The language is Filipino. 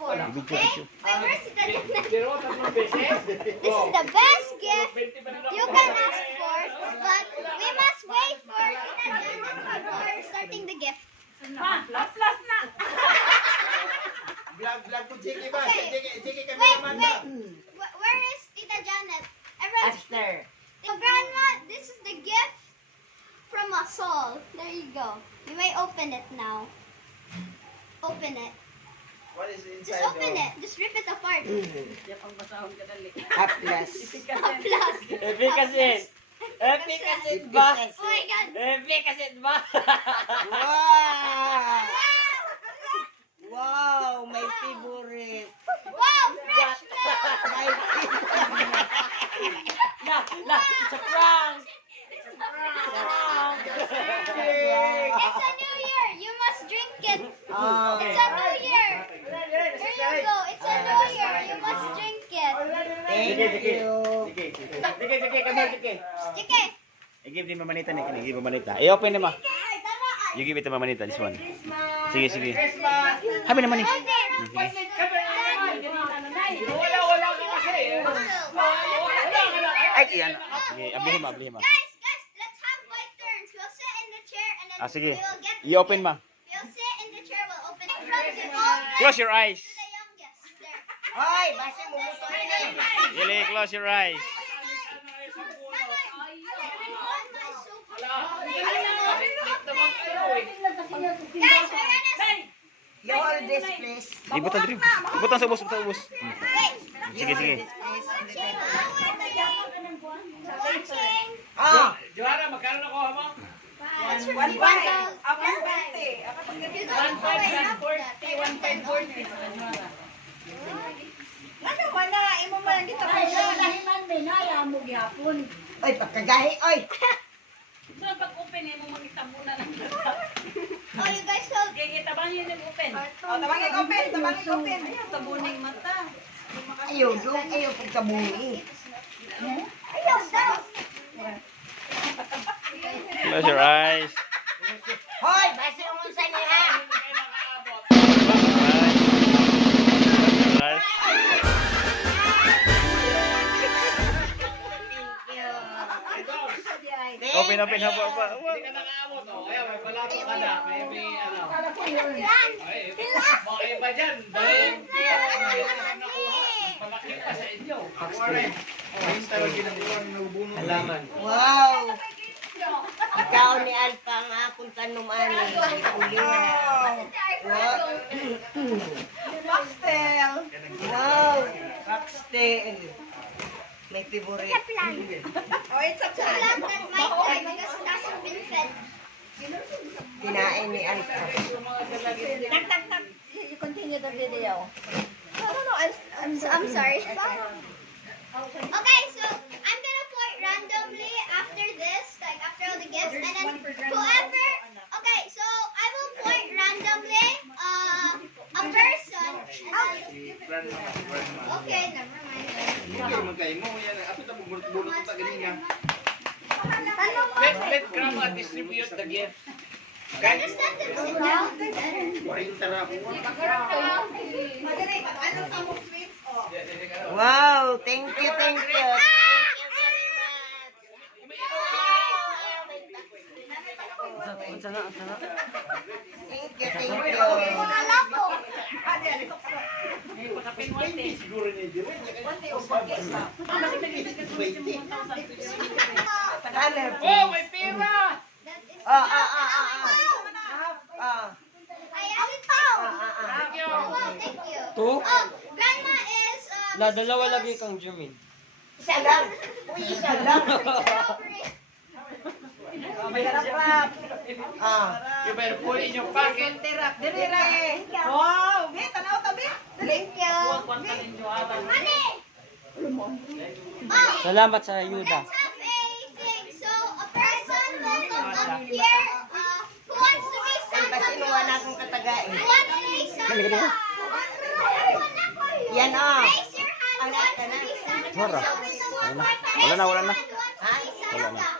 for. Okay? Wait, where's Tita Janet? This is the best gift you can ask for, but we must wait for Tita Janet before starting the gift. Plus na. Vlog ko JK ba? Okay. JK Wait, cameraman ba? where is Tita Janet? Everyone, Upstairs. so grandma, this is the gift from us all. There you go. You may open it now. Open it. What is Just inside open it. Just rip it apart. Atlas. Plus. Efficacy. Efficacy ba? Oh my God. Efficacy ba? Wow! Wow, my favorite. Wow, fresh milk. My favorite. It's a prank. It's a new year. You must drink it. Oh. It's a new year. There you go. It's a new year. You must drink it. Thank you. Sige, come here, sige. Stick it. I-give ni Mamanita ni. I-give Mamanita. I-open ni Ma. You give it to Mamanita, this one. Sige, sige. Habi naman ni. Ay, iyan. Sige, ablihin mo, ablihin mo. Guys, let's have white turns. We'll sit in the chair and then Sige. we'll get I-open Ma. We'll sit in the chair. We'll open it from the oldest Close your eyes. to the youngest. There. Hoy, basi mo gusto rin eh. Really, close your eyes. Guys, we're gonna You hold this, please. Ibutan dito. Ibutan sa ubos, ibutan sa ubos. wait. Sige, sige. Watching. Ah, Johanna, magkano na kuha mo? What's your One favorite? five. Ako 20. You don't know enough for that. Ano ba na? Imo man kita pa siya. Lahiman din na, mo gihapon. Oy, pagkagahi, oy. So, pag-open mo, makita muna lang. Oh, you guys told Kaya tabangan yun yung open. Tabangin open, tabangin open. Tabuning mata. Ayaw, doon, ayaw pagkabungi. Ayaw daw. Close your eyes. Hoy, basi mo sa niya. Close your eyes. Open, open, haba, haba. Hindi ka nakaabot, oh. Kaya may balato ka na. May ano. Yan. Ay, mga iba dyan. Dahil nakuha. Malaki pa sa inyo. Ako rin. Ayun talaga ginagawa ng nabubuno. Halaman. Wow. Ikaw ni Alpha ang akong tanumani. Wow. Pastel. Wow. Pastel. May favorite. Oh, it's a So lang that might die because it hasn't been fed. Kinain ni Alpha. You continue the video. I'm sorry. Okay, so I'm gonna point randomly after this, like after all the gifts, and then whoever. Okay, so I will point randomly a person. And okay, never mind. Hindi naman kayo mo. Yan, apit na bulot pa ganina. Tanong mo. Let Grandma distribute the gift. Just let them sit down. Waring tara po. Wow, thank you, thank you. Thank you, thank you. Wala po. Siguro niya di rin. Oh, may pera! That is I have it now. Wow, thank you. Two? Grandma is Na dalawa lagi kang Jumin. Isa lang. Uy, isa lang. May harap-harap. You better put it in your pocket. Wow, be, tanaw tabi. Thank you. Honey! Oh, Salamat sa ayuda. let's have a thing. So, a person will come up here. Who wants to be Santa Pasinuwa na Claus? akong katagain. Who wants to be Santa? Yan o. Raise your hand. Who wants to be Santa? Wala. Show me someone. Wala na, wala na. Raise your hand. Who wants to be Wala na. Santa?